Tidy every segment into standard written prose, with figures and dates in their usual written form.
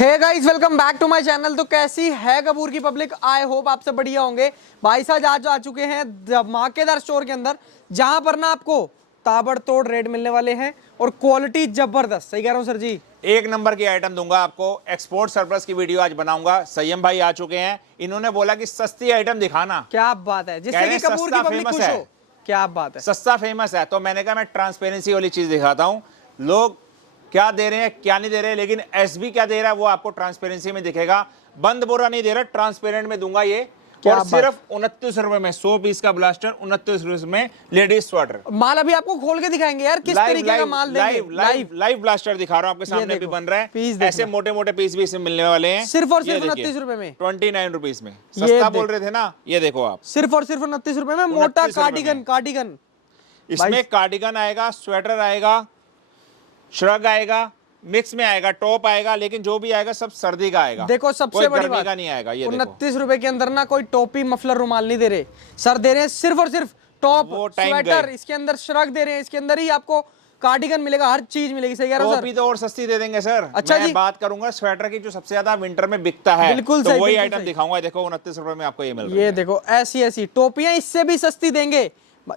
Hey guys, welcome back to my channel. तो कैसी है कपूर की पब्लिक? आई होप आप सब बढ़िया होंगे। भाई साहब आज आ चुके हैं धमाकेदार स्टोर के अंदर, जहां पर ना आपको ताबड़तोड़ रेट मिलने वाले हैं और क्वालिटी जबरदस्त। सही कह रहा हूं सर जी? एक नंबर की आइटम दूंगा आपको। एक्सपोर्ट सरप्लस की वीडियो आज बनाऊंगा। संयम भाई आ चुके हैं, इन्होंने बोला कि सस्ती आइटम दिखाना। क्या बात है, जिससे कि कपूर की पब्लिक खुश हो। क्या बात है, सस्ता फेमस है। तो मैंने कहा मैं ट्रांसपेरेंसी वाली चीज दिखाता हूं। लोग क्या दे रहे हैं क्या नहीं दे रहे, लेकिन एसबी क्या दे रहा है वो आपको ट्रांसपेरेंसी में दिखेगा। बंद बोरा नहीं दे रहा, ट्रांसपेरेंट में दूंगा ये। और सिर्फ 29 रुपए में 100 पीस का ब्लास्टर, 29 रुपए में लेडीज स्वेटर। माल अभी आपको खोल के दिखाएंगे यार, किस तरीके का माल देंगे। लाइव ब्लास्टर दिखा रहा हूं आपके सामने, भी बन रहा है। ऐसे मोटे मोटे पीस भी इसमें मिलने वाले हैं, सिर्फ और सिर्फ 29 रुपए में, 29 रुपीज में। सस्ता बोल रहे थे ना, ये देखो आप, सिर्फ और सिर्फ 29 रुपए में मोटा कार्डिगन। इसमें कार्डिगन आएगा, स्वेटर आएगा, श्रग आएगा, मिक्स में आएगा, टॉप आएगा, लेकिन जो भी आएगा सब सर्दी का आएगा। देखो सबसे बड़ी बात का नहीं आएगा। ये 29 रुपए के अंदर ना कोई टोपी मफलर रुमाल नहीं दे रहे सर, दे रहे हैं सिर्फ और सिर्फ टॉप स्वेटर, इसके अंदर श्रग दे रहे हैं, इसके अंदर ही आपको कार्डिगन मिलेगा, हर चीज मिलेगी। सही कह रहा हूं सर? टोपी तो और सस्ती दे देंगे सर। अच्छा मैं जी, बात करूंगा स्वेटर की जो सबसे ज्यादा विंटर में बिकता है, बिल्कुल तो सही, वही बिल्कुल आइटम दिखाऊंगा। देखो 29 रुपए में आपको ये मिल रहा है। ये देखो ऐसी ऐसी टोपियां इससे भी सस्ती देंगे।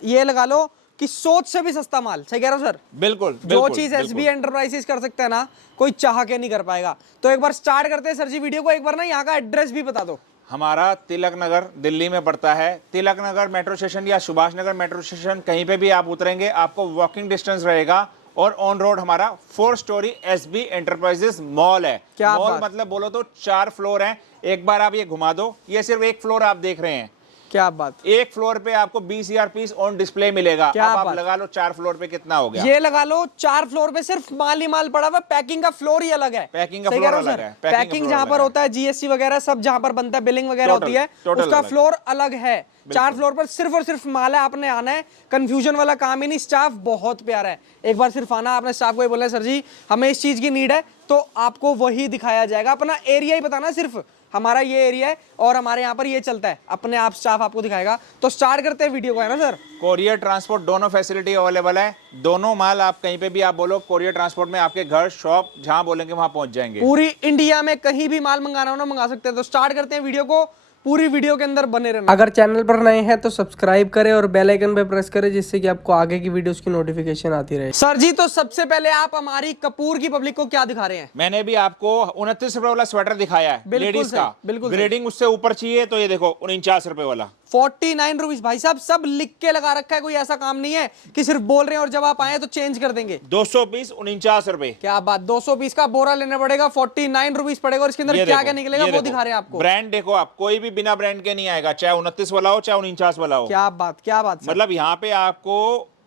ये लगा लो कि सोच से भी सस्ता माल। सही कह रहा हूं सर? बिल्कुल, जो चीज एसबी एंटरप्राइजेस कर सकता है ना, कोई चाह के नहीं कर पाएगा। तो एक बार स्टार्ट करते हैं सर जी वीडियो को। एक बार ना यहाँ का एड्रेस भी बता दो। हमारा तिलक नगर दिल्ली में पड़ता है। तिलक नगर मेट्रो स्टेशन या सुभाष नगर मेट्रो स्टेशन, कहीं पे भी आप उतरेंगे आपको वॉकिंग डिस्टेंस रहेगा। और ऑन रोड हमारा 4 स्टोरी एसबी एंटरप्राइजेस मॉल है। मॉल मतलब बोलो तो 4 फ्लोर हैं। एक बार आप ये घुमा दो, ये सिर्फ एक फ्लोर आप देख रहे हैं। क्या बात, एक फ्लोर पे आपको 20,000 पीस ऑन डिस्प्ले मिलेगा। अब आप लगा लो 4 फ्लोर पे कितना हो गया। ये लगा लो 4 फ्लोर पे सिर्फ माल ही माल पड़ा हुआ। पैकिंग का फ्लोर ही अलग है। पैकिंग का फ्लोर अलग है। पैकिंग जहां पर होता है, जीएसटी वगैरह सब जहां पर बनता है, बिलिंग वगैरह होती है, उसका फ्लोर अलग है। 4 फ्लोर पर सिर्फ और सिर्फ माल है। आपने आना है, कंफ्यूजन वाला काम ही नहीं। स्टाफ बहुत प्यारा है। एक बार सिर्फ आना, आपने स्टाफ को ही बोला सर जी हमें इस चीज की नीड है, तो आपको वही दिखाया जाएगा। अपना एरिया ही बताना, सिर्फ हमारा ये एरिया है और हमारे यहाँ पर ये चलता है, अपने आप स्टाफ आपको दिखाएगा। तो स्टार्ट करते हैं वीडियो को, है ना सर? कोरियर ट्रांसपोर्ट दोनों फैसिलिटी अवेलेबल है। दोनों माल आप कहीं पे भी आप बोलो, कोरियर ट्रांसपोर्ट में आपके घर शॉप जहां बोलेंगे वहां पहुंच जाएंगे। पूरी इंडिया में कहीं भी माल मंगाना हो ना, मंगा सकते हैं। तो स्टार्ट करते हैं वीडियो को, पूरी वीडियो के अंदर बने रहना। अगर चैनल पर नए हैं तो सब्सक्राइब करें और बेल आइकन पे प्रेस करें, जिससे कि आपको आगे की वीडियोस की नोटिफिकेशन आती रहे। सर जी, तो सबसे पहले आप हमारी कपूर की पब्लिक को क्या दिखा रहे हैं? मैंने भी आपको 29 रुपए वाला स्वेटर दिखाया है, लेडीज का। बिल्कुल ग्रेडिंग उससे ऊपर चाहिए तो ये देखो 49 रुपए वाला, 49 रुपीज। भाई साहब सब लिख के लगा रखा है, कोई ऐसा काम नहीं है कि सिर्फ बोल रहे हैं और जब आप आए तो चेंज कर देंगे। 200 पीस 49 रुपए। क्या बात, 200 पीस का बोरा लेना पड़ेगा, 49 रुपीज पड़ेगा। और इसके अंदर क्या क्या निकलेगा वो दिखा रहे हैं आपको। ब्रांड देखो आप, कोई भी बिना ब्रांड के नहीं आएगा, चाहे 29 वाला हो चाहे 49 वाला हो। क्या बात, क्या बात। मतलब यहाँ पे आपको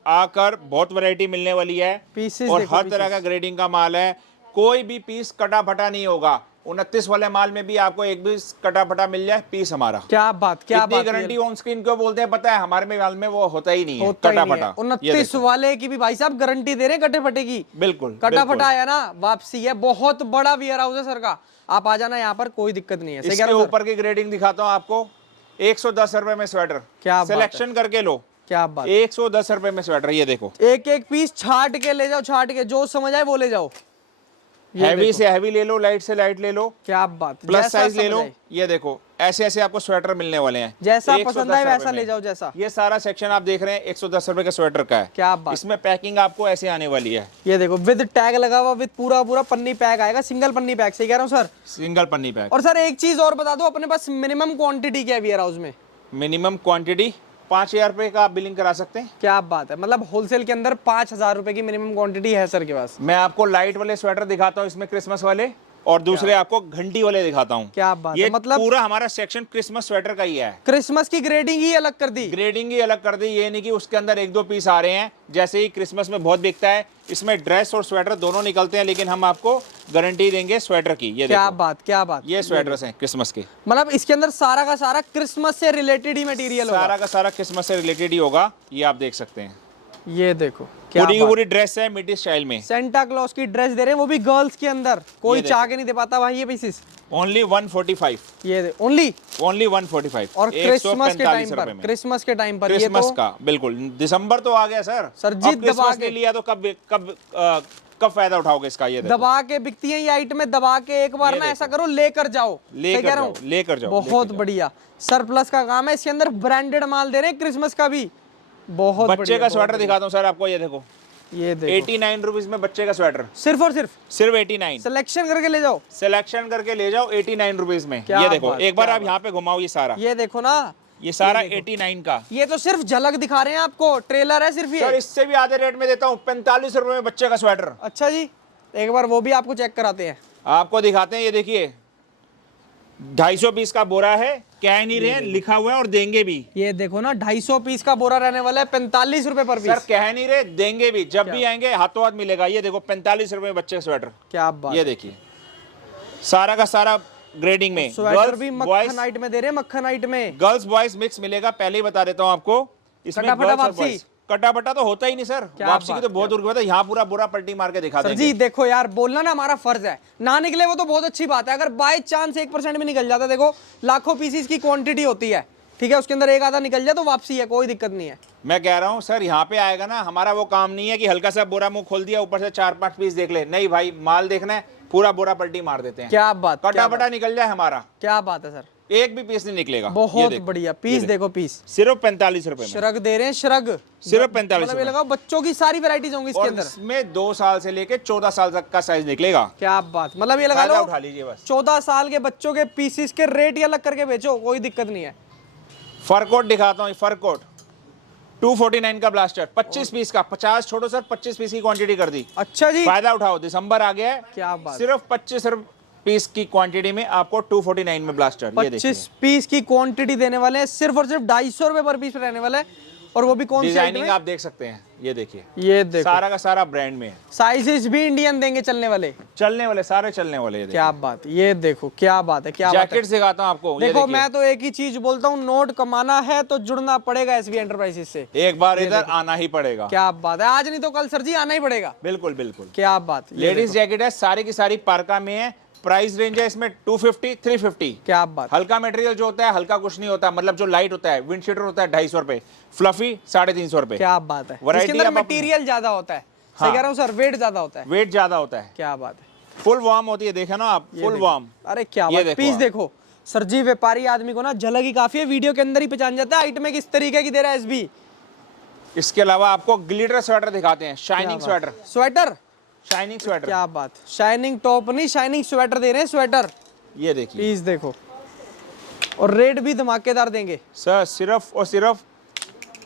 आकर बहुत वैरायटी मिलने वाली है, पीसेस और हर तरह का ग्रेडिंग का माल है। कोई भी पीस कटा फटा नहीं होगा। 29 वाले माल में भी आपको एक भी कटा फटा मिल जाए पीस हमारा। क्या बात, क्या बात। गारंटी ऑन स्क्रीन क्यों बोलते हैं पता है? हमारे में माल में वो होता ही नहीं है कटा फटा। 29 वाले की भी भाई साहब गारंटी दे रहे हैं कटे फटे की। बिल्कुल, कटा फटा आया ना वापसी है। बहुत बड़ा वेयर हाउस है सर का, आप आ जाना यहाँ पर, कोई दिक्कत नहीं है। इसके ऊपर की ग्रेडिंग दिखाता हूँ आपको। 110 रुपए में स्वेटर, क्या सिलेक्शन करके लो। क्या बात, 110 रुपए में स्वेटर। ये देखो एक एक पीस छाट के ले जाओ, छाट के जो समझ आए वो ले जाओ। हैवी से हैवी ले लो, लाइट से लाइट ले लो। क्या बात, प्लस साइज ले लो। ये देखो ऐसे ऐसे आपको स्वेटर मिलने वाले हैं, जैसा पसंद आए वैसा ले जाओ। जैसा ये सारा सेक्शन आप देख रहे हैं 110 रुपए का स्वेटर का है। क्या बात। इसमें पैकिंग आपको ऐसे आने वाली है। ये देखो विद टैग लगा हुआ, विद पूरा पूरा पन्नी पैक आएगा, सिंगल पन्नी पैक। सही कह रहा हूँ सर? सिंगल पन्नी पैक। और सर एक चीज और बता दो, अपने पास मिनिमम क्वांटिटी क्या है वेयर हाउस में? मिनिमम क्वांटिटी 5,000 रुपए का आप बिलिंग करा सकते हैं। क्या बात है, मतलब होलसेल के अंदर 5,000 रुपए की मिनिमम क्वांटिटी है सर के पास। मैं आपको लाइट वाले स्वेटर दिखाता हूँ इसमें, क्रिसमस वाले, और दूसरे आपको घंटी वाले दिखाता हूँ। क्या बात ये है, मतलब पूरा हमारा सेक्शन क्रिसमस स्वेटर का ही है। क्रिसमस की ग्रेडिंग ही अलग कर दी। ग्रेडिंग ही अलग कर दी। ये नहीं कि उसके अंदर 1-2 पीस आ रहे हैं, जैसे ही क्रिसमस में बहुत बिकता है। इसमें ड्रेस और स्वेटर दोनों निकलते हैं, लेकिन हम आपको गारंटी देंगे स्वेटर की। ये क्या देखो, बात, क्या बात। ये स्वेटर्स हैं क्रिसमस के। मतलब इसके अंदर सारा का सारा क्रिसमस से रिलेटेड ही मटेरियल होगा। सारा का सारा क्रिसमस से रिलेटेड ही होगा। ये आप देख सकते हैं, ये देखो पूरी पूरी ड्रेस है मिडी स्टाइल में। सेंटा क्लॉज की ड्रेस दे रहे हैं, वो भी गर्ल्स के अंदर। कोई चाह के नहीं दे पाता भाई ये पीसेस। ओनली 145। ये ओनली 145 और क्रिसमस के टाइम पर, क्रिसमस के टाइम पर क्रिसमस का बिल्कुल। दिसंबर तो आ गया सर। सर जी दबा के लिया तो कब कब फायदा उठाओगे इसका? ये देखो दबा के बिकती है ये आइटमें, दबा के एक बार ना ऐसा करो लेकर जाओ, सही कह रहा हूँ, लेकर जाओ। बहुत बढ़िया सरप्लस का काम है, इसके अंदर ब्रांडेड माल दे रहे हैं क्रिसमस का भी, बहुत बच्चे का स्वेटर दिखाता हूँ सर आपको, ये देखो, ये देखो 89 रुपीज में बच्चे का स्वेटर, सिर्फ और सिर्फ 89। सिलेक्शन करके ले जाओ, सिलेक्शन करके ले जाओ 89 रुपीज में। क्या ये देखो बात, एक बार क्या आप यहाँ पे घुमाओ, ये सारा, ये देखो ना, ये सारा 89 का। ये तो सिर्फ झलक दिखा रहे हैं आपको, ट्रेलर है सिर्फ सर ये। इससे भी आधे रेट में देता हूँ, 45 रुपए में बच्चे का स्वेटर। अच्छा जी, एक बार वो भी आपको चेक कराते हैं, आपको दिखाते हैं, ये देखिए 250 पीस का बोरा है, कह नहीं रहे हैं, लिखा हुआ है और देंगे भी। ये देखो ना 250 पीस का बोरा रहने वाला है, 45 रुपए पर सर पीस। कह नहीं रहे, देंगे भी, जब भी आएंगे हाथों हाथ मिलेगा। ये देखो 45 रुपए में बच्चे का स्वेटर, क्या बात, ये देखिए सारा का सारा ग्रेडिंग में। स्वेटर भी मक्खनाइट में दे रहे हैं, मक्खनाइट में, गर्ल्स बॉयज मिक्स मिलेगा, पहले ही बता देता हूँ आपको। इसमें कटाफटा गर्ल्स और वापसी। बॉयज, कटापटा तो होता ही नहीं सर, वापसी की तो बहुत दूर की बात है, यहाँ पूरा बुरा पलटी मार के दिखा सर देंगे। जी देखो यार, बोलना ना हमारा फर्ज है, ना निकले वो तो बहुत अच्छी बात है, अगर बाय चांस 1% भी निकल जाता, देखो लाखों पीसीस की क्वांटिटी होती है, ठीक है, उसके अंदर एक आधा निकल जाए तो वापसी है, कोई दिक्कत नहीं है। मैं कह रहा हूँ सर, यहाँ पे आएगा ना, हमारा वो काम नहीं है कि हल्का सा बोरा मुंह खोल दिया, ऊपर से 4-5 पीस देख ले, नहीं भाई, माल देखना है, पूरा बोरा पलटी मार देते हैं। क्या बात, कटापटा निकल जाए हमारा, क्या बात है सर, एक भी पीस नहीं निकलेगा। बहुत बढ़िया पीस, देखो पीस सिर्फ 45 रुपए में, श्रग दे रहे हैं, श्रग सिर्फ 45 मतलब ये लगाओ, बच्चों की सारी वैरायटीज होंगी इसके और अंदर, इसमें 2 साल से लेके 14 साल तक का साइज निकलेगा। क्या बात, मतलब ये लगा फायदा लो उठा लीजिए बस। 14 साल के बच्चों के पीसीस के रेट ही अलग करके बेचो, कोई दिक्कत नहीं है। फर कोट दिखाता हूँ, फर कोट 249 का ब्लास्टर, 25 पीस का, 50 छोड़ो सर, 25 पीस की क्वांटिटी कर दी। अच्छा जी, फायदा उठाओ, दिसंबर आ गया है, क्या बात, सिर्फ 25 पीस की क्वांटिटी में आपको 249 में ब्लास्टर, ये देखिए 25 पीस की क्वांटिटी देने वाले हैं, सिर्फ और सिर्फ 250 रुपए पर पीस रहने वाला है, और वो भी कौन सी डिजाइनिंग आइटम है? आप देख सकते हैं, ये देखिए, ये देखो सारा का सारा ब्रांड में है, साइजेस भी इंडियन देंगे चलने वाले, चलने वाले सारे चलने वाले। ये क्या बात, ये देखो क्या बात है, क्या बात है। जैकेट दिखाता हूँ आपको, ये देखो देखिए। मैं तो एक ही चीज बोलता हूँ, नोट कमाना है तो जुड़ना पड़ेगा एसबी एंटरप्राइजेस से, एक बार इधर आना ही पड़ेगा। क्या बात है, आज नहीं तो कल सर जी आना ही पड़ेगा, बिल्कुल बिल्कुल। क्या बात, ये लेडीज जैकेट है, सारी की सारी पार्का में है, प्राइस रेंज है इसमें 250 350। क्या बात, हल्का मटेरियल जो होता है, हल्का कुछ नहीं होता, मतलब जो लाइट होता है, विंड शीटर होता है 250 रुपए, फ्लफी 350 रुपए। क्या बात है, Variety इसके अंदर आप अपने- मटेरियल ज्यादा होता है, सही हाँ। कह रहा हूँ सर, वेट ज्यादा होता है, वेट ज्यादा होता है, क्या बात है, फुल वार्म होती है, देखा ना आप, फुल वार्म। अरे क्या ये बात, देखो पीस आप। देखो सर जी, व्यापारी आदमी को ना झलक ही काफी है, वीडियो के अंदर ही पहचान जाता है आइटम किस तरीके की दे रहा है एसबी। इसके अलावा आपको ग्लिटर स्वेटर दिखाते हैं, shining sweater, sweater, shining sweater, क्या बात, शाइनिंग टॉप नहीं, शाइनिंग स्वेटर दे रहे हैं, स्वेटर, ये देखिए पीस देखो, और रेट भी धमाकेदार देंगे सर, सिर्फ और सिर्फ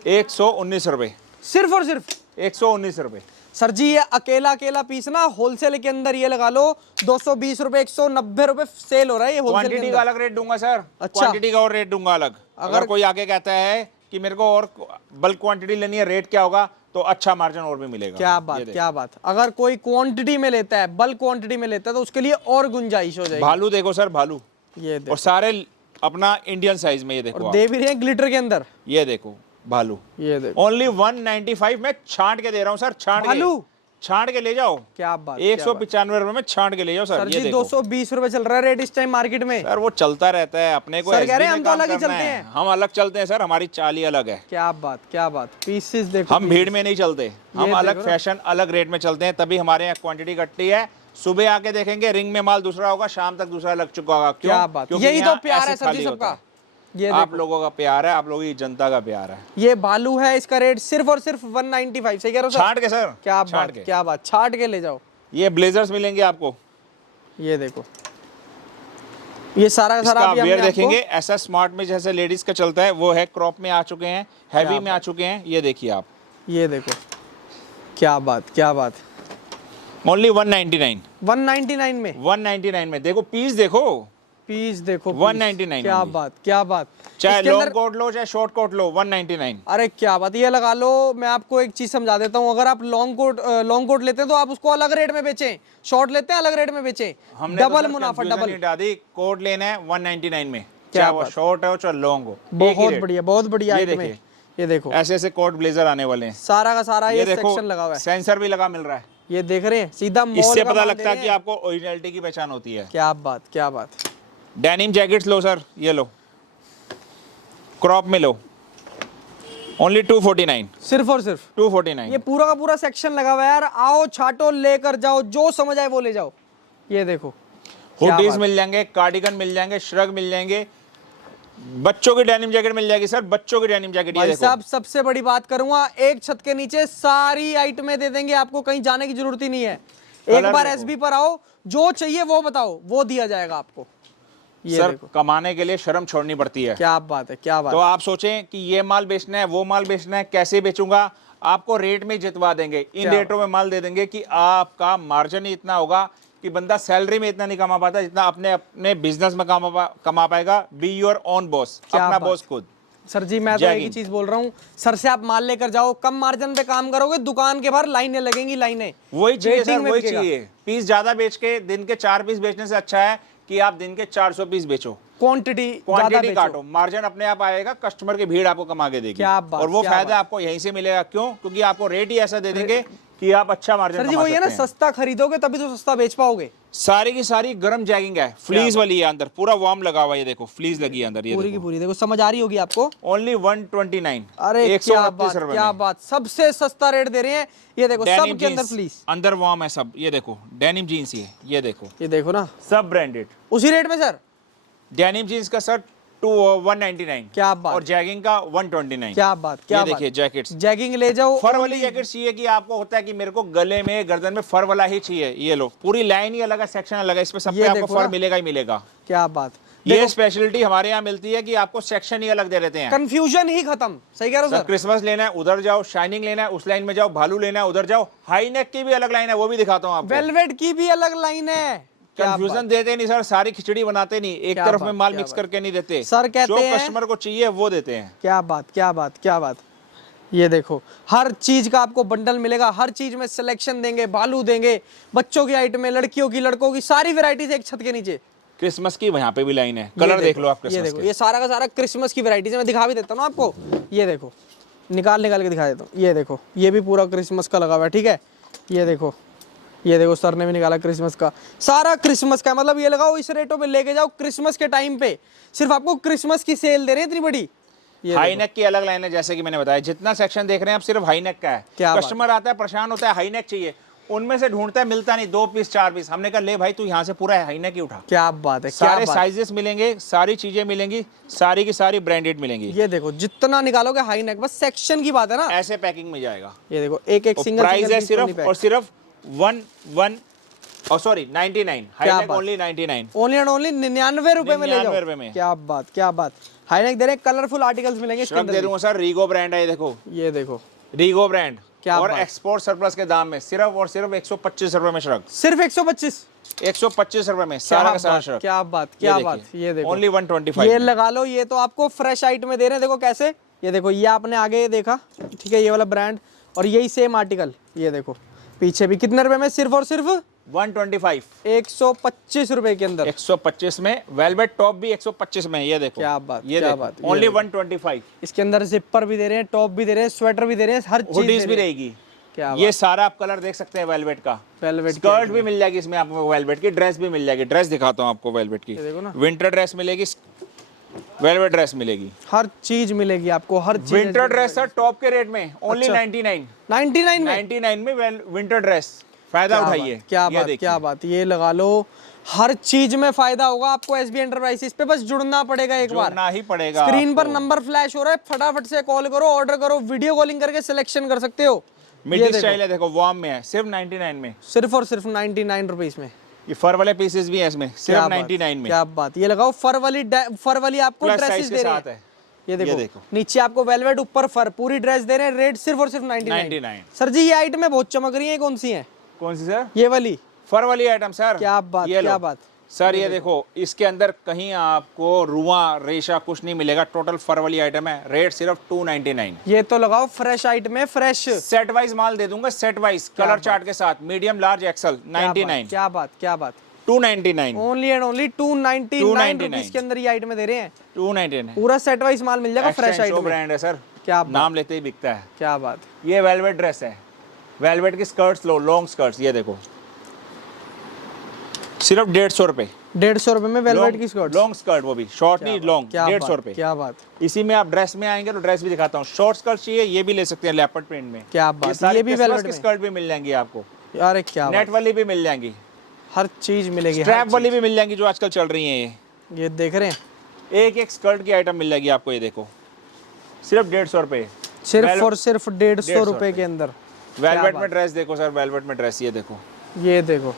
119 रुपए, सिर्फ और सिर्फ 119 रुपए। सर जी, ये अकेला अकेला पीस ना होलसेल के अंदर ये लगा लो 220 रुपए, 190 रुपए सेल हो रहा है ये होलसेल के क्वांटिटी का अंदर। अलग रेट दूंगा सर, अच्छा। क्वांटिटी का और रेट दूंगा अलग। अगर कोई आगे कहता है कि मेरे को और बल्क क्वांटिटी लेनी है, रेट क्या होगा, तो अच्छा मार्जिन और भी मिलेगा। क्या बात, क्या बात, अगर कोई क्वांटिटी में लेता है, बल्क क्वांटिटी में लेता है तो उसके लिए और गुंजाइश हो जाएगी। भालू देखो सर, भालू, ये देखो, और सारे अपना इंडियन साइज में, ये देखो और आप। दे भी रहे हैं ग्लिटर के अंदर, ये देखो भालू, ये देखो ओनली 195 में छांट के दे रहा हूँ सर, छांट के ले जाओ, क्या बात, 195 रुपए में छांट के ले जाओ सर। सर ये जी देखो 220 रुपए चल रहा है रेट इस टाइम मार्केट में। सर, वो चलता रहता है, अपने को सर कह SB रहे हैं में हम तो काम अलग ही करना चलते है। हैं। हम अलग चलते हैं सर, हमारी चाल ही अलग है। क्या बात, क्या बात, पीसेस देखो, हम भीड़ में नहीं चलते, हम अलग देखो ना। फैशन अलग रेट में चलते हैं, तभी हमारे यहाँ क्वांटिटी घटती है। सुबह आके देखेंगे रिंग में माल दूसरा होगा, शाम तक दूसरा लग चुका होगा। क्यों? क्या बात, क्योंकि यही तो यहाँ प्यार ऐसे है सर खाली जी होता सबका। है। ये आप देखो, लोगों का प्यार है, आप लोगों की जनता का प्यार है। ये भालू है, इसका रेट सिर्फ और सिर्फ 195, सही कह रहे हो सर? छांट के सर, क्या छांट बात, के। क्या बात, छाट के ले जाओ। ये ब्लेजर्स मिलेंगे आपको, ये देखो, ये सारा का सारा इसका अभी वेयर हमने देखेंगे, आपको, ऐसा स्मार्ट में जैसे लेडीज का चलता है वो है, क्रॉप में आ चुके हैं, हैवी में आ चुके हैं। ये देखिए आप, ये देखो, क्या बात, क्या बात, ओनली 199 199 में, 199 में। देखो पीस देखो, पीस देखो, 199 क्या only। बात, क्या बात, चाहे इसके लॉन्ग अंदर- कोट लो चाहे शॉर्ट कोट लो, 199। अरे क्या बात, ये लगा लो। मैं आपको एक चीज समझा देता हूँ, अगर आप लॉन्ग कोट लेते हैं तो आप उसको अलग रेट में बेचें, शॉर्ट लेते हैं अलग रेट में बेचें, हमने तो डबल सर मुनाफा, confusion डबल। नहीं डाली, कोट लेना है 199 में, क्या चाहे वो बात। शॉर्ट हो चाहे लॉन्ग हो, एक ही बहुत रेट। बढ़िया, बहुत बढ़िया ये आइटम है। देखिए। ये देखो, ऐसे ऐसे कोट ब्लेजर आने वाले हैं, सारा का सारा ये देखो सेक्शन लगा हुआ है। सेंसर भी लगा मिल रहा है। ये देख रहे हैं, सीधा मॉल इससे का पता माल लगता दे है रहे कि हैं। आपको ओरिजिनलिटी की पहचान होती है। क्या बात, क्या बात, डेनिम जैकेट्स लो सर, ये लो, क्रॉप में लो, ओनली 249, सिर्फ और सिर्फ 249। ये पूरा का पूरा सेक्शन लगा हुआ है यार, आओ छाटो लेकर जाओ, जो समझ आए वो ले जाओ। ये देखो हुडीज मिल जाएंगे, कार्डिगन मिल जाएंगे, श्रग मिल जाएंगे, बच्चों की डेनिम जैकेट मिल जाएगी सर, बच्चों की डेनिम जैकेट। ये भाई देखो साहब सबसे बड़ी बात करूंगा, एक छत के नीचे सारी आइटमें दे देंगे आपको, कहीं जाने की जरूरत ही नहीं है। एक बार एसबी पर आओ, जो चाहिए वो बताओ, वो दिया जाएगा आपको। ये सर देखो कमाने के लिए शर्म छोड़नी पड़ती है। क्या बात है, क्या बात तो है। आप सोचें कि ये माल बेचना है, वो माल बेचना है, कैसे बेचूंगा, आपको रेट में जितवा देंगे, इन रेटों में माल दे देंगे कि आपका मार्जिन ही इतना होगा कि बंदा सैलरी में इतना नहीं कमा पाता जितना अपने अपने बिजनेस में कमा पाएगा। बी योर ओन बॉस, अपना बॉस खुद। सर जी मैं तो एक ही चीज बोल रहा हूँ, सर से आप माल लेकर जाओ, कम मार्जिन पे काम करोगे, दुकान के बाहर लाइनें लगेंगी, लाइनें। वही चाहिए सर, वही बिकेगा। चाहिए। पीस ज्यादा बेच के दिन के 4 पीस बेचने से अच्छा है कि आप दिन के 400 पीस बेचो, क्वांटिटी काटो, मार्जिन अपने आप आएगा, कस्टमर की भीड़ आपको कमा के देगी। क्या बात, और वो क्या फायदा आपको यहीं से मिलेगा। क्यों? क्योंकि आपको रेट ही ऐसा दे देंगे कि आप अच्छा मार्जिन सर जी कमा वही है ना, सकते हैं। सस्ता खरीदोगे तभी तो सस्ता बेच पाओगे। सारी की सारी गर्म जैगिंग है, फ्लीज वाली है, अंदर पूरा वार्म लगा हुआ है। ये देखो फ्लीज लगी है अंदर, ये पूरी की पूरी देखो, समझ आ रही होगी आपको। ओनली 129। अरे क्या 129 बात, रुपए क्या में। बात, सबसे सस्ता रेट दे रहे हैं। ये देखो सब के अंदर फ्लीस, अंदर वार्म है सब। ये देखो डेनिम जीन्स, ये देखो ना, सब ब्रांडेड उसी रेट में सर। डेनिम जीन्स का सर 199। क्या बात, और जैगिंग का 129। क्या बात, क्या ये बात। देखिए जैकेट्स, जैगिंग ले जाओ, फर वाली जैकेट चाहिए कि आपको होता है कि मेरे को गले में गर्दन में फर वाला ही चाहिए। ये लो पूरी लाइन ही अलग है, सेक्शन अलग है, इसमें सब पे आपको फर मिलेगा ही मिलेगा। क्या बात। ये स्पेशलिटी हमारे यहाँ मिलती है कि आपको सेक्शन ही अलग दे देते हैं, कंफ्यूजन ही खत्म। सही कह रहे हो सर। क्रिसमस लेना है उधर जाओ, शाइनिंग लेना है उस लाइन में जाओ, भालू लेना है उधर जाओ, हाई नेक की भी अलग लाइन है, वो भी दिखाता हूँ आपको। वेलवेट की भी अलग लाइन है। कंफ्यूजन देते नहीं सर, सारी खिचड़ी बनाते नहीं, एक तरफ में माल मिक्स करके नहीं देते सर। कहते हैं जो कस्टमर को चाहिए वो देते हैं। क्या बात, क्या बात, क्या बात। ये देखो हर चीज का आपको बंडल मिलेगा, हर चीज में सिलेक्शन देंगे, बालू देंगे, बच्चों की आइटम में, लड़कियों की, लड़कों की, सारी वैरायटीज एक छत के नीचे। क्रिसमस की यहाँ पे भी लाइन है, कलर देख लो आप। ये देखो ये सारा का सारा क्रिसमस की वैरायटीज है, मैं दिखा भी देता हूँ आपको। ये देखो निकाल के दिखा देता हूँ। ये देखो ये भी पूरा क्रिसमस का लगा हुआ है, ठीक है। ये देखो सर ने भी निकाला क्रिसमस का, सारा क्रिसमस का। मतलब ये लगाओ इस रेटों पे लेके जाओ, क्रिसमस के टाइम पे सिर्फ आपको क्रिसमस की सेल दे रहे हैं इतनी बड़ी। हाई नेक की अलग लाइन है, जैसे कि मैंने बताया, जितना सेक्शन देख रहे हैं आप सिर्फ हाई नेक का है। कस्टमर आता है परेशान होता है, हाई नेक चाहिए, उनमें से ढूंढता है, मिलता नहीं, 2 पीस 4 पीस। हमने कहा ले भाई तू यहाँ से पूरा हाई नेक ही उठा। क्या बात है, सारे साइजेस मिलेंगे, सारी चीजें मिलेंगी, सारी की सारी ब्रांडेड मिलेंगी। ये देखो जितना निकालोगे हाई नेक, बस सेक्शन की बात है ना, ऐसे पैकिंग में जाएगा। ये देखो एक एक सिंगल प्राइस है सिर्फ और सिर्फ 99। High neck only 99, only and only 99 रुपए में ले जाओ। 99 रुपए में। क्या बात, क्या बात। हाई नेक दे रहे हैं, कलरफुल आर्टिकल्स मिलेंगे इसके अंदर। दे दूंगा सर, रीगो ब्रांड है, ये देखो रीगो ब्रांड, और एक्सपोर्ट सरप्लस के दाम में सिर्फ और सिर्फ 125 रुपए में श्रग। सिर्फ 125 रुपए में सारा का सारा श्रग। क्या बात, क्या बात। ये देखो ओनली 125। ये लगा लो, ये तो आपको फ्रेश आइटम में दे रहे हैं। देखो कैसे, ये देखो ये आपने आगे देखा, ठीक है, ये वाला ब्रांड और यही सेम आर्टिकल। ये देखो पीछे भी कितने रुपए में, सिर्फ और सिर्फ 125, 125 रुपए के अंदर। 125 में वेलवेट टॉप भी 125 में। ये देखो क्या बात, ये क्या देखो बात। ओनली 125। इसके अंदर जिपर भी दे रहे हैं, टॉप भी दे रहे हैं, स्वेटर भी दे रहे हैं, हर चीज हुडीज भी रहेगी। क्या ये सारा आप कलर देख सकते हैं वेलवेट का। वेलवेट स्कर्ट भी मिल जाएगी इसमें आपको, वेलवेट की ड्रेस भी मिल जाएगी। ड्रेस दिखाता हूँ आपको वेलवेट की, देखो ना, विंटर ड्रेस मिलेगी, वेलवेट ड्रेस मिलेगी, हर चीज मिलेगी आपको, हर चीज। विंटर ड्रेस सर टॉप के रेट में ओनली 99 में विंटर ड्रेस। फायदा उठाइए। क्या बात, क्या बात। ये लगा लो, हर चीज में फायदा होगा आपको एसबी एंटरप्राइजेस पे। बस जुड़ना पड़ेगा, एक बार जुड़ना ही पड़ेगा। स्क्रीन पर नंबर फ्लैश हो रहा है, फटाफट से कॉल करो, ऑर्डर करो, वीडियो कॉलिंग करके सिलेक्शन कर सकते हो। मिडी स्टाइल है, देखो वार्म में है, सिर्फ 99 में, सिर्फ और सिर्फ 99 रुपीस में। ये फर वाले पीसेस भी है इसमें, सिर्फ 99 में। क्या बात। ये लगाओ फर वाली आपको ड्रेसेस दे रहे हैं। ये देखो नीचे आपको वेलवेट, ऊपर फर, पूरी ड्रेस दे रहे हैं। रेट सिर्फ और सिर्फ 99। सर जी ये आइटम बहुत चमक रही है, कौन सी है? कौन सी सर? ये वाली फर वाली आइटम सर। क्या बात, क्या बात सर। ये देखो इसके अंदर कहीं आपको रुआ रेशा कुछ नहीं मिलेगा, टोटल फर वाली आइटम है। रेट सिर्फ 299। ये तो लगाओ फ्रेश आइटम है, फ्रेश सेट वाइज माल दे दूंगा, सेट वाइज कलर चार्ट के साथ, मीडियम लार्ज एक्सल 99। क्या बात, क्या बात। 299 ओनली एंड ओनली 299 रुपीस के अंदर ये आइटम दे रहे हैं। 299 पूरा सेट वाइज माल मिल जाएगा, फ्रेश आइटम ब्रांड है सर। क्या नाम लेते ही बिकता है। क्या बात। ये वेलवेट ड्रेस है, वेलवेट की स्कर्ट्स लो, लॉन्ग स्कर्ट्स। ये देखो सिर्फ 150 रुपए। 150 रुपए में वेलवेट की स्कर्ट। लॉन्ग स्कर्ट, वो भी शॉर्ट नहीं लॉन्ग, 150 रुपए। क्या बात, इसी में आप ड्रेस में आएंगे तो ड्रेस भी दिखाता हूँ। शॉर्ट स्कर्ट चाहिए ये भी ले सकते हैं लेपर्ड प्रिंट में। क्या बात, ये भी क्रिसमस वेलवेट की में। स्कर्ट भी मिल जाएंगी आपको, अरे क्या नेट वाली भी मिल जाएंगी, हर चीज मिलेगी, स्ट्रैप वाली भी मिल जाएंगी जो आजकल चल रही है। ये देख रहे हैं, एक एक स्कर्ट की आइटम मिल जाएगी आपको। ये देखो सिर्फ 150 रुपए, सिर्फ और सिर्फ 150 रुपए के अंदर। वेलवेट में ड्रेस देखो सर, वेलवेट में ड्रेस ये देखो, ये देखो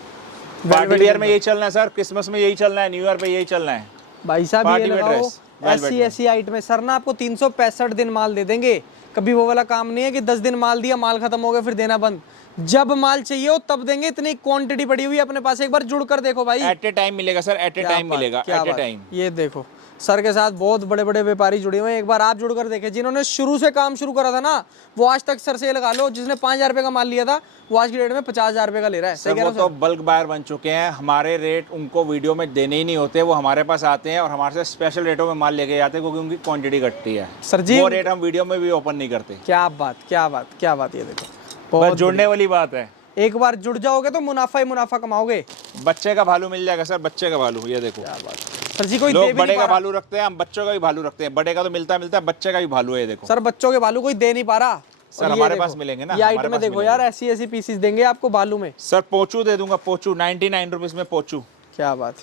पार्टी वियर में यही चलना है सर, क्रिसमस में यही चलना है, न्यू ईयर पे यही चलना है भाई साहब। पार्टी ये वेयर लगाओ, ड्रेस, वेलवेट ऐसी में। ऐसी आइटम है सर ना, आपको 365 दिन माल दे देंगे। कभी वो वाला काम नहीं है कि 10 दिन माल दिया, माल खत्म हो गया फिर देना बंद। जब माल चाहिए हो तब देंगे, इतनी क्वांटिटी पड़ी हुई है अपने पास, एक बार जुड़ कर देखो भाई। एट ए टाइम मिलेगा सर, एट ए टाइम मिलेगा, एट ए टाइम। ये देखो सर के साथ बहुत बड़े बड़े व्यापारी जुड़े हुए हैं, एक बार आप जुड़कर देखें। जिन्होंने शुरू से काम शुरू करा था ना, वो आज तक सर से ये लगा लो, जिसने 5,000 रुपए का माल लिया था वो आज की डेट में 50,000 रुपए का ले रहा है। सर वो तो बल्क बायर बन चुके हैं, हमारे रेट उनको वीडियो में देने ही नहीं होते, वो हमारे पास आते हैं और हमारे से स्पेशल रेटों में माल लेके जाते हैं क्योंकि उनकी क्वांटिटी घटती है सर जी। वो रेट हम वीडियो में भी ओपन नहीं करते। क्या बात, क्या बात, क्या बात। ये देखो बस जुड़ने वाली बात है, एक बार जुड़ जाओगे तो मुनाफा ही मुनाफा कमाओगे। बच्चे का भालू मिल जाएगा सर, बच्चे का भालू। ये देखो क्या बात सर जी, कोई दे लोग भी बड़े नहीं का पा रहा। भालू रखते हैं, हम बच्चों का भी भालू रखते हैं। बड़े का तो मिलता है, बच्चे का भी भालू है। ये देखो सर बच्चों के भालू कोई दे नहीं पा रहा सर, और ये हमारे देखो, पास मिलेंगे ना, ये हमारे आइटम पास देखो मिलेंगे। यार, ऐसी ऐसी पीसेस देंगे आपको बालू में। सर पोचू दे दूंगा, पोचू 99 रुपीज में पोचू। क्या बात,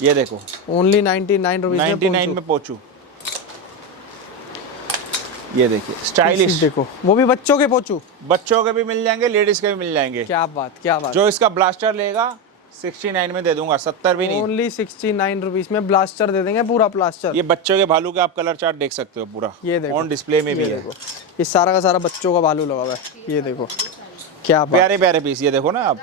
ये देखो ओनली 99 रुपीज 99 में पोचू। ये देखिए स्टाइलिश, देखो वो भी बच्चों के पोचू। बच्चों के भी मिल जाएंगे, लेडीज के भी मिल जाएंगे। क्या बात, क्या बात। जो इसका ब्लास्टर लेगा 69 में दे दूंगा, 70 भी नहीं। ओनली 69 रुपीज में ब्लास्टर दे देंगे, पूरा प्लास्टर। ये बच्चों के भालू का आप कलर चार्ट देख सकते हो पूरा, ये देखो ऑन डिस्प्ले में भी है। देखो ये सारा का सारा बच्चों का भालू लगा हुआ है। ये देखो क्या बात, प्यारे प्यारे पीस। ये देखो ना आप,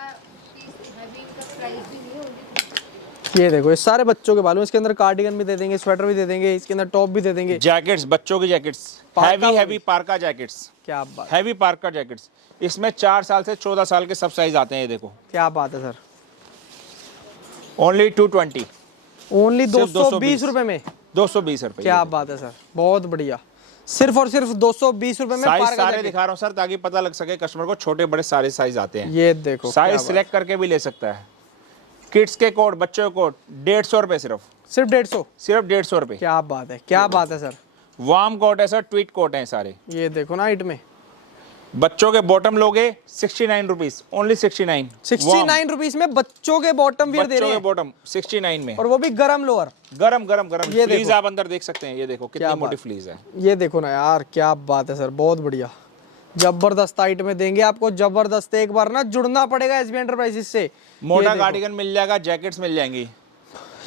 ये देखो ये सारे बच्चों के भालू। इसके अंदर कार्डिगन भी दे देंगे, स्वेटर भी दे देंगे, इसके अंदर टॉप भी दे देंगे। जैकेट्स, बच्चों की जैकेट्स, हैवी हैवी पार्का जैकेट्स, क्या बात, हैवी पार्का जैकेट्स। इसमें 4 साल से 14 साल के सब साइज आते हैं। ये देखो क्या बात है सर। ओनली 220, ओनली सिर्फ 220 रुपए में। 220 रुपए। क्या बात है सर, बहुत बढ़िया। सिर्फ और सिर्फ 220 रुपए में साइज पार्का सारे जैकेट। दिखा रहा हूँ सर ताकि पता लग सके कस्टमर को, छोटे बड़े सारे साइज आते हैं। ये देखो साइज सिलेक्ट करके भी ले सकता है। किड्स के कोट, बच्चों के कोट 150 रुपए सिर्फ, सिर्फ 150। सिर्फ 150 रुपए। क्या बात है, क्या बात है सर। वार्म कोट है सर, ट्वीट कोट है सारे। ये देखो ना हाइट में। बच्चों के बॉटम लोगे 69 रुपीज, ओनली 69। 69 रुपीज में बच्चों के बॉटम वियर दे बच्चों रहे के हैं, बॉटम 69 में, और वो भी गरम लोअर। गरम गरम गरम। ये फ्लीज देखो। आप अंदर देख सकते हैं। ये देखो कितनी क्या मोटी बात। फ्लीज है। ये देखो ना यार, क्या बात है सर, बहुत बढ़िया, जबरदस्त हाइट में देंगे आपको, जबरदस्त। एक बार ना जुड़ना पड़ेगा एसबी एंटरप्राइजेस से। मोटा कार्डिगन मिल जाएगा, जैकेट्स मिल जाएंगी।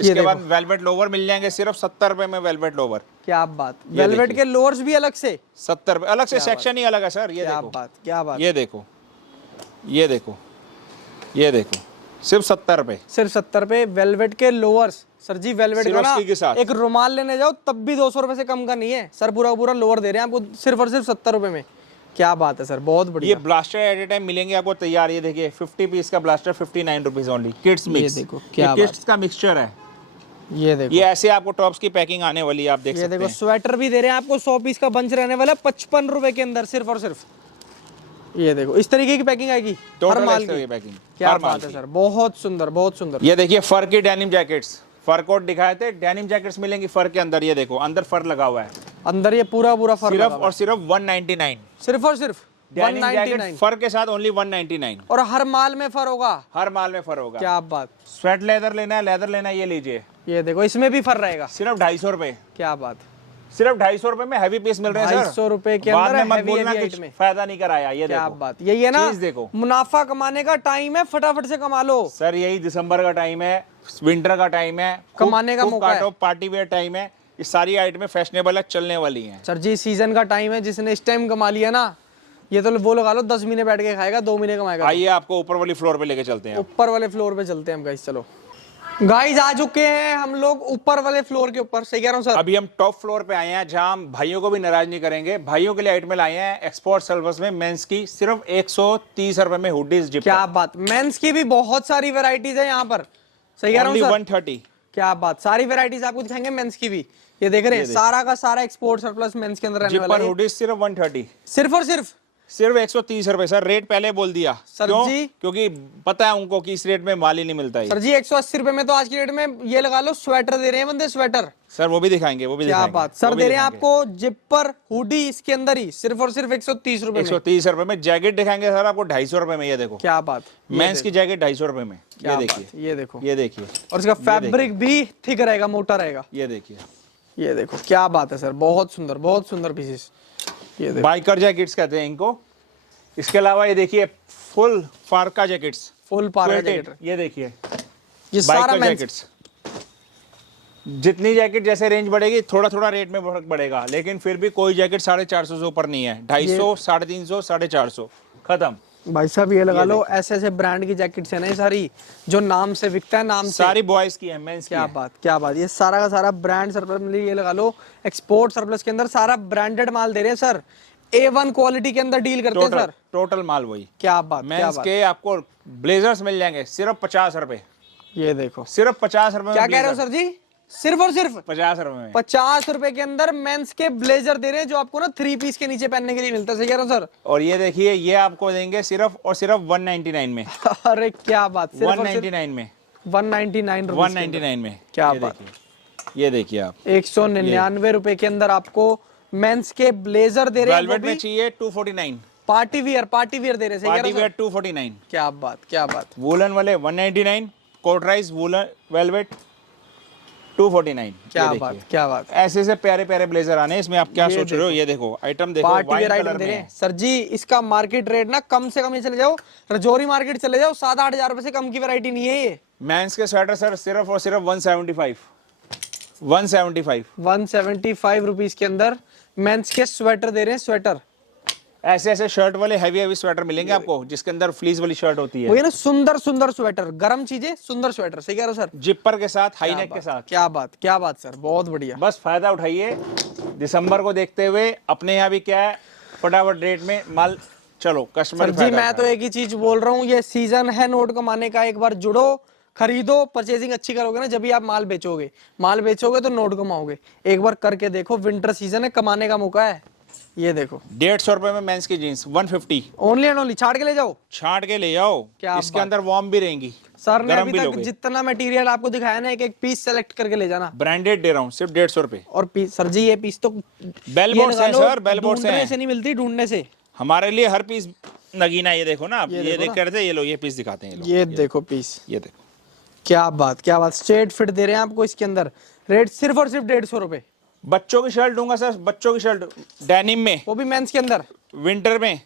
इसके बाद वेलवेट लोवर मिल जाएंगे सिर्फ 70 रुपए में। वेलवेट लोवर, क्या बात। वेलवेट के लोअर्स भी अलग से 70 रुपए, अलग से सेक्शन ही अलग है सर। ये क्या देखो, बात, क्या बात। ये देखो, ये देखो, ये देखो, सिर्फ 70 रुपए। सिर्फ 70 रुपए वेलवेट के लोअर्स। सर जी वेलवेट का सिरोस्की के साथ। ना एक रुमाल लेने जाओ तब भी 200 रुपए से कम का नहीं है सर, पूरा पूरा लोअर दे रहे हैं आपको सिर्फ और सिर्फ 70 रुपए में। क्या बात है सर, बहुत ये बढ़िया। ब्लास्टर एट ए टाइम मिलेंगे आपको तैयार। ये देखिए 50 पीस का blaster 59 rupees only. Kids mix, देखो, क्या किड्स का मिक्सचर है। ये देखो, ये ऐसे आपको टॉप्स की पैकिंग आने वाली है, आप देख ये सकते देखो हैं। स्वेटर भी दे रहे हैं आपको, 100 पीस का बंच रहने वाला 55 रुपए के अंदर सिर्फ और सिर्फ। ये देखो इस तरीके की पैकिंग आएगी हर टोटल माल एक्स्ट्रा की। की पैकिंग। क्या हर माल बात है की। सर, बहुत सुंदर, बहुत सुंदर। ये देखिए फर की डेनिम जैकेट्स, फर कोट दिखाए थे, डेनिम जैकेट्स मिलेंगी फर के अंदर। ये देखो अंदर फर लगा हुआ है, अंदर ये पूरा पूरा फर लगा सिर्फ हुआ और सिर्फ 199। है। सिर्फ और सिर्फ डेनिम जैकेट 199 फर के साथ ओनली 199। और हर माल में फर होगा। हर माल में फर होगा। क्या बात। स्वेट लेदर लेना है, लेदर लेना है, ये लीजिए ये देखो इसमें भी फर रहेगा। सिर्फ 250 रुपए। क्या बात। सिर्फ 250 रुपए में हैवी पीस मिल रहे हैं सर। 250 रुपए के बाद अंदर में मत heavy बोलना heavy कुछ item में। फायदा नहीं कराया। ये क्या देखो बात, यही है ना, चीज देखो। मुनाफा कमाने का टाइम है, फटाफट से कमा लो सर। यही दिसंबर का टाइम है, विंटर का टाइम है, कमाने का मौका है। पार्टी वेयर टाइम है। ये सारी आइटमें फैशनेबल है, चलने वाली हैं। सर जी सीजन का टाइम है, जिसने इस टाइम कमा लिया ना, ये तो वो लगा लो 10 महीने बैठ के खाएगा, 2 महीने कमाएगा। आइए आपको ऊपर वाली फ्लोर पे लेके चलते हैं। ऊपर वाले फ्लोर पे चलते हैं हम गाइस। चलो गाइस आ चुके हैं हम लोग ऊपर वाले फ्लोर के ऊपर। सही कह रहा हूँ सर। अभी हम टॉप फ्लोर पे आए हैं जहां हम भाइयों को भी नाराज नहीं करेंगे। भाइयों के लिए आइटम लाए हैं एक्सपोर्ट सर्विस में मेंस की, सिर्फ 130 रुपए में हुडीज जिप। क्या बात, मेंस की भी बहुत सारी वेराइटीज है यहाँ पर। सही कह रहा हूँ सर। 130। क्या बात, सारी वेराइटीज आपको दिखाएंगे मेंस की भी। ये देख रहे हैं सारा का सारा एक्सपोर्ट सरप्लस मेंस के अंदर रहने वाला है। हुडीज सिर्फ 130। सिर्फ और सिर्फ सिर्फ 130 रुपए सर, रेट पहले बोल दिया सर क्यों? जी। क्योंकि पता है उनको कि इस रेट में माल ही नहीं मिलता है। सर जी 180 रुपए में तो आज की डेट में ये लगा लो स्वेटर दे रहे हैं बंदे, स्वेटर। सर वो भी दिखाएंगे, वो भी क्या दिखाएंगे। बात, सर वो भी दे रहे हैं दिखाएंगे। आपको जिपर हुडी इसके अंदर ही सिर्फ और सिर्फ 130 रुपए में। 130 रुपए में। जैकेट दिखाएंगे सर आपको 250 रुपए में, ये देखो। क्या बात, मेंस की जैकेट 250 रुपए में, क्या ये बात, देखिए, ये देखो, ये देखिए, और इसका फैब्रिक भी थिक रहेगा, मोटा रहेगा। ये देखिए, ये देखो क्या बात है सर, बहुत सुंदर पीसेस। ये देखो बाइकर जैकेट्स कहते हैं इनको। इसके अलावा ये देखिए फुल पार्का जैकेट्स, फुल पार्का जैकेट, ये देखिए ये सारा बाइकर मेंस। जैकेट्स। जितनी जैकेट जैसे रेंज बढ़ेगी थोड़ा थोड़ा रेट में फर्क बढ़ेगा, लेकिन फिर भी कोई जैकेट 450 से ऊपर नहीं है। 250, 350, 450 खत्म। भाई साहब ये लगा लो, ऐसे ऐसे ब्रांड की जैकेट्स है ना ये सारी, जो नाम से बिकता है, नाम से। सारी बॉयज की है, मेंस की क्या है। बात, क्या बात, ये सारा का सारा ब्रांड सरप्लस, ये लगा लो एक्सपोर्ट सरप्लस के अंदर सारा ब्रांडेड माल दे रहे हैं सर। A1 क्वालिटी के अंदर डील करते हैं टोटल सर। टोटल माल वही। क्या बात, क्या मेंस बात। के आपको ब्लेजर्स मिल जाएंगे सिर्फ 50 रुपए, ये देखो सिर्फ 50 रुपए में। क्या कह रहे हो सर जी, सिर्फ और सिर्फ 50 रुपए में। 50 रुपए के अंदर मेंस के ब्लेजर दे रहे हैं, जो आपको ना 3 पीस के नीचे पहनने के लिए मिलता है। सही कह रहा हूँ सर? और ये देखिए, ये आपको देंगे सिर्फ और सिर्फ 199 में। अरे क्या बात, सिर्फ और सिर्फ 199 में, 199 रुपए 199 में। क्या ये बात। देखिए, ये देखिए आप 199 रुपए के अंदर आपको मेंस के ब्लेजर दे रहे हैं, वो वेलवेट में भी चाहिए 249, पार्टी वियर दे रहे हैं। सही कह पार्टी रहा हूँ वेयर सर? 249, क्या बात, क्या बात। वूलन वाले 199, कोटराइज वूलन वेलवेट 249। क्या बात, क्या बात। ऐसे से प्यारे प्यारे ब्लेजर आने हैं इसमें। आप क्या ये सोच रहे हो? ये देखो आइटम देखो, party wine ware item colour दे में रहे हैं है। सर जी। इसका मार्केट रेट ना कम से कम ये चले जाओ, रजौरी मार्केट चले जाओ, 7-8 हजार रुपए से कम की वैरायटी नहीं है ये। मेंस के स्वेटर सर सिर्फ और सिर्फ 175, 175। 175 रुपीज के अंदर मेंस के स्वेटर दे रहे हैं, स्वेटर। ऐसे ऐसे शर्ट वाले हैवी स्वेटर मिलेंगे आपको, जिसके अंदर फ्लीस वाली शर्ट होती वो है। ये ना सुंदर स्वेटर, गर्म चीजें, सुंदर स्वेटर। सही कह रहे हो सर? जिपर के साथ, हाई नेक के साथ। क्या बात सर, बहुत बढ़िया। बस फायदा उठाइए दिसंबर को देखते हुए। अपने यहाँ भी क्या है, फटाफट रेट में माल। चलो कस्टमर सर जी मैं तो एक ही चीज बोल रहा हूँ, ये सीजन है नोट कमाने का। एक बार जुड़ो, खरीदो, परचेजिंग अच्छी करोगे ना, जब भी आप माल बेचोगे तो नोट कमाओगे। एक बार करके देखो, विंटर सीजन है, कमाने का मौका है। ये देखो 150 रुपए में मेंस की जीन्स 150। ओनली एंड ओनली, छाड़ के ले जाओ, छाट के ले जाओ। क्या इसके बात। अंदर वार्म भी रहेंगी, सर ने गरम अभी भी तक लोगे। जितना मटेरियल आपको दिखाया ना, एक एक पीस सेलेक्ट करके ले जाना। ब्रांडेड दे रहा हूँ सिर्फ 150 रुपए। और पीस सर जी, ये पीस तो बेल ये बोर्ड लगा से लो, सर, बेल बोर्ड से ढूंढने हैं। से नहीं मिलती, ढूंढने से। हमारे लिए हर पीस नगीना। ये देखो ना आप, ये ये देखो देख ना। कर थे, ये लो, ये पीस दिखाते हैं ये लो। ये देखो पीस, ये देखो, क्या बात, क्या बात। स्ट्रेट फिट दे रहे हैं आपको इसके अंदर। रेट सिर्फ और सिर्फ 150 रुपए। बच्चों की शर्ट दूंगा सर, बच्चों की शर्ट डेनिम में, वो भी मेंस के अंदर, विंटर में,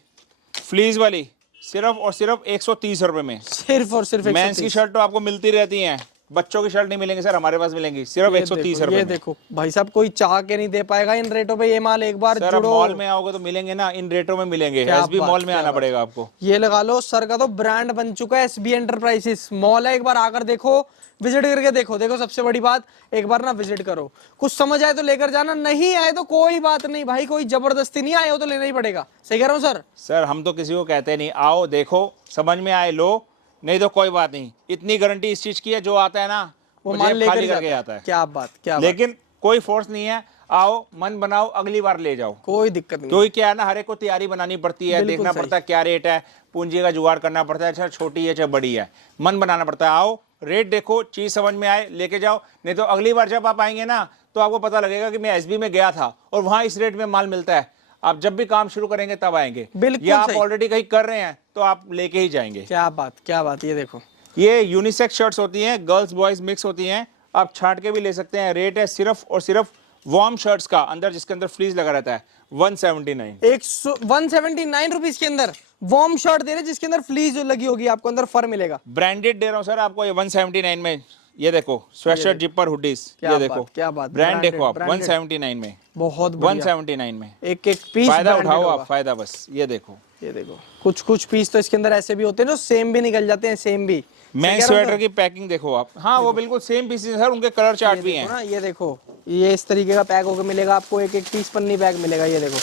फ्लीज वाली, सिर्फ और सिर्फ 130 रुपए में। सिर्फ और सिर्फ मेंस की 130। शर्ट तो आपको मिलती रहती हैं, बच्चों की शर्ट नहीं मिलेंगे सर, हमारे पास मिलेंगी सिर्फ 130 रुपए ये में। देखो भाई साहब, कोई चाह के नहीं दे पाएगा इन रेटों पे ये माल। एक बार सर अब जुड़ो, मॉल में आओगे तो मिलेंगे ना, इन रेटों में मिलेंगे। क्या एसबी बात, मॉल में क्या आना बात। पड़ेगा आपको। ये लगा लो, सर का तो ब्रांड बन चुका है एसबी एंटरप्राइजेस मॉल है। एक बार आकर देखो, विजिट करके देखो। सबसे बड़ी बात, एक बार ना विजिट करो। कुछ समझ आए तो लेकर जाना, नहीं आए तो कोई बात नहीं भाई, कोई जबरदस्ती नहीं, आए हो तो लेना ही पड़ेगा। सही कह रहा हूँ सर? सर हम तो किसी को कहते नहीं, आओ देखो, समझ में आए लो, नहीं तो कोई बात नहीं। इतनी गारंटी इस चीज की है, जो आता है ना वो मुझे माल लेकर खाली ही करके जाता आता है। क्या बात, क्या बात। लेकिन कोई फोर्स नहीं है, आओ, मन बनाओ, अगली बार ले जाओ। कोई दिक्कत नहीं। क्योंकि क्या है ना, हर एक को तैयारी बनानी पड़ती है, बिल्कुल देखना सही। पड़ता है क्या रेट है, पूंजी का जुगाड़ करना पड़ता है, अच्छा छोटी है चाहे बड़ी है, मन बनाना पड़ता है। आओ, रेट देखो, चीज समझ में आए, लेके जाओ। नहीं तो अगली बार जब आप आएंगे ना, तो आपको पता लगेगा कि मैं एसबी में गया था और वहां इस रेट में माल मिलता है। आप जब भी काम शुरू करेंगे तब आएंगे, बिल्कुल या आप सही। ऑलरेडी कहीं कर रहे हैं तो आप लेके ही जाएंगे। क्या बात, क्या बात। ये देखो, ये यूनिसेक्स शर्ट्स होती हैं, गर्ल्स बॉयज मिक्स होती हैं, आप छाट के भी ले सकते हैं। रेट है सिर्फ और सिर्फ वार्म शर्ट्स का, अंदर जिसके अंदर फ्लीज लगा रहता है, 179। 179 रुपीज के अंदर वार्म शर्ट दे रहे, जिसके अंदर फ्लीज लगी होगी, आपको अंदर फर मिलेगा। ब्रांडेड दे रहा हूँ सर आपको, ये 179 में। ये देखो स्वेटशर्ट, जिपर, हुडीज, क्या ये बात, देखो, क्या बात। ब्रांड देखो आप, ब्रांडेड। 179 में, बहुत बढ़िया। 179 में। एक एक पीस फायदा branded उठाओ होगा। आप, फायदा बस। ये देखो, ये देखो, कुछ कुछ पीस तो इसके अंदर ऐसे भी होते हैं जो सेम भी निकल जाते हैं, सेम भी। मैं स्वेटर की पैकिंग देखो आप। हाँ, वो बिल्कुल सेम पीसेस सर, उनके कलर चार्ट भी हैं। ना ये देखो, ये इस तरीके का पैक होकर मिलेगा आपको, एक एक पीस पन्नी पैक मिलेगा। ये देखो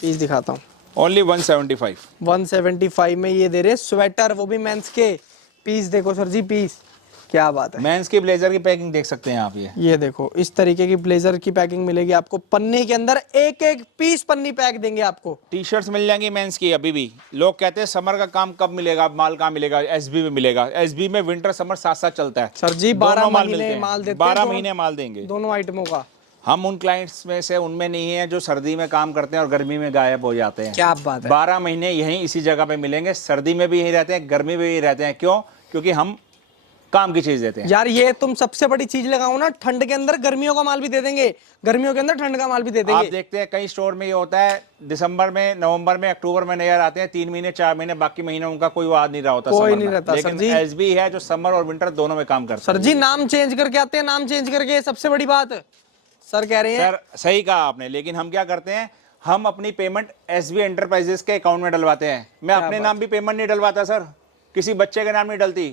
पीस दिखाता हूँ, ओनली 175। 175 में ये दे रहे स्वेटर, वो भी मेंस के। पीस देखो सर जी, पीस क्या बात है। मेंस की ब्लेजर की पैकिंग देख सकते हैं आप। ये देखो इस तरीके की ब्लेजर की पैकिंग मिलेगी आपको, पन्नी के अंदर एक एक पीस पन्नी पैक देंगे आपको। टी शर्ट्स मिल जाएंगी मेंस की। अभी भी लोग कहते हैं समर का काम कब मिलेगा, माल कहाँ मिलेगा, एसबी में मिलेगा। एसबी में विंटर समर साथ साथ चलता है सर जी, 12 दोनों माल महीने मिलते हैं, माल देते हैं 12 दोनों- महीने माल देंगे दोनों आइटमों का। हम उन क्लाइंट्स में से उनमें नहीं है जो सर्दी में काम करते हैं और गर्मी में गायब हो जाते हैं। क्या बात है। 12 महीने यहीं इसी जगह पे मिलेंगे, सर्दी में भी यहीं रहते हैं, गर्मी में भी यहीं रहते हैं। क्यों? क्योंकि हम काम की चीज देते हैं। यार ये तुम सबसे बड़ी चीज लगाओ ना, ठंड के अंदर गर्मियों का माल भी दे देंगे, गर्मियों के अंदर ठंड का माल भी दे आप देंगे। देखते हैं कई स्टोर में ये होता है, दिसंबर में, नवंबर में, अक्टूबर में नजर आते हैं, 3 महीने 4 महीने, बाकी महीने उनका कोई वाद नहीं रहा होता। कोई समर नहीं में। रहता, सर लेकिन जी। एसबी है जो समर और विंटर दोनों में काम करता सर जी नाम चेंज करके आते हैं, नाम चेंज करके, सबसे बड़ी बात सर कह रहे हैं। सर सही कहा आपने, लेकिन हम क्या करते हैं, हम अपनी पेमेंट एसबी एंटरप्राइजेस के अकाउंट में डलवाते हैं। मैं अपने नाम भी पेमेंट नहीं डलवाता सर, किसी बच्चे के नाम नहीं डलती,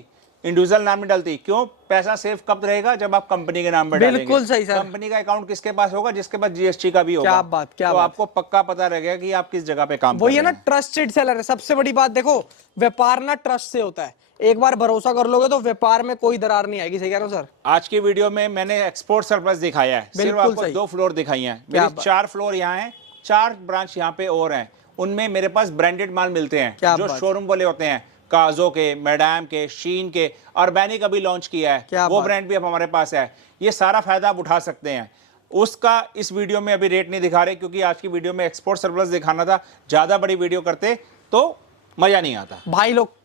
इंडिविजुअल नाम नहीं डलती। क्यों? पैसा सेफ कब रहेगा? जब आप कंपनी के नाम पर डालेंगे। बिल्कुल सही सर। कंपनी का अकाउंट किसके पास होगा? जिसके पास जीएसटी का भी होगा। क्या बात, क्या तो बात। आपको पक्का पता रहेगा कि आप किस जगह पे काम कर वही है रहे ना, हैं। ट्रस्टेड सेलर है। सबसे बड़ी बात देखो, व्यापार ना ट्रस्ट से होता है। एक बार भरोसा कर लोगे तो व्यापार में कोई दरार नहीं आएगी। सही कह रहा हूं सर। आज की वीडियो में मैंने एक्सपोर्ट सरप्लस दिखाया है, सिर्फ बिल्कुल आपको सही। 2 फ्लोर दिखाई हैं। क्या मेरी बात। 4 फ्लोर यहाँ हैं, 4 ब्रांच यहाँ पे और हैं। उनमें मेरे पास ब्रांडेड माल मिलते हैं, क्या जो बात। शोरूम वाले होते हैं, काजो के, मैडम के, शीन के, ऑर्गेनिक अभी लॉन्च किया क्या है, वो बात। ब्रांड भी अब हमारे पास है। ये सारा फायदा आप उठा सकते हैं। उसका इस वीडियो में अभी रेट नहीं दिखा रहे, क्योंकि आज की वीडियो में एक्सपोर्ट सरप्लस दिखाना था। ज्यादा बड़ी वीडियो करते तो मजा नहीं आता। भाई लोग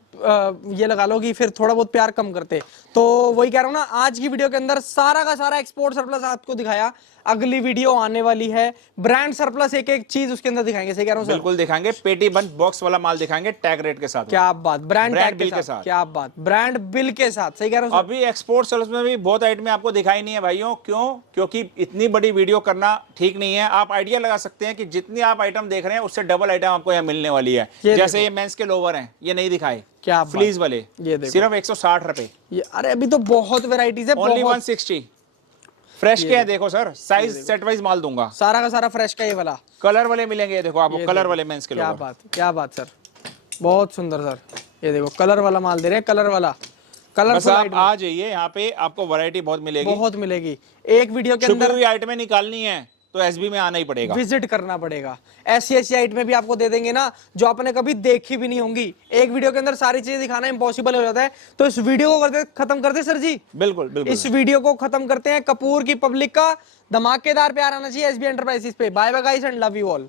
ये लगा लो कि फिर थोड़ा बहुत प्यार कम करते। तो वही कह रहा हूँ ना, आज की वीडियो के अंदर सारा का सारा एक्सपोर्ट सरप्लस आपको दिखाया। अगली वीडियो आने वाली है, ब्रांड सरप्लस एक एक चीज उसके अंदर दिखाएंगे। सही कह रहा हूँ सर। बिल्कुल दिखाएंगे, पेटी बंद बॉक्स वाला माल दिखाएंगे, टैग रेट के साथ। क्या बात, ब्रांड ब्रांड टैग बिल के के साथ। साथ। क्या बात, ब्रांड बिल के साथ। सही कह रहा हूँ सर। अभी एक्सपोर्ट सेल्स में भी बहुत आइटमें आपको दिखाई नहीं है भाइयों। क्यों? क्योंकि इतनी बड़ी वीडियो करना ठीक नहीं है। आप आइडिया लगा सकते हैं कि जितनी आप आइटम देख रहे हैं उससे डबल आइटम आपको यहाँ मिलने वाली है। जैसे ये मेंस के लोवर हैं, ये नहीं दिखाए, क्या फ्लीज वाले, ये देखो। सिर्फ 160 रुपए। ये अरे अभी तो बहुत वेराइटीज है, ओनली बहुत। 160। फ्रेश के हैं, देखो सर, साइज सेट वाइज माल दूंगा। सारा का सारा फ्रेश का ये वाला। कलर वाले मिलेंगे, ये देखो आपको ये कलर देखो। वाले मेंस के क्या लोवर। बात, क्या बात सर, बहुत सुंदर सर। ये देखो कलर वाला माल दे रहे हैं, कलर वाला, कलर बस आप आ जाइए, यहाँ पे आपको वैरायटी बहुत मिलेगी। बहुत मिलेगी। एक वीडियो के छुपी अंदर हुई आइटमें निकालनी है तो एसबी में आना ही पड़ेगा, विजिट करना पड़ेगा। ऐसी ऐसी आइटमें में भी आपको दे देंगे ना जो आपने कभी देखी भी नहीं होंगी। एक वीडियो के अंदर सारी चीजें दिखाना इम्पॉसिबल हो जाता है। तो इस वीडियो को खत्म करते सर जी। बिल्कुल बिल्कुल। इस वीडियो को खत्म करते हैं। कपूर की पब्लिक का धमाकेदार प्यार आना चाहिए एसबी एंटरप्राइजेस पे। Bye bye guys and love you all.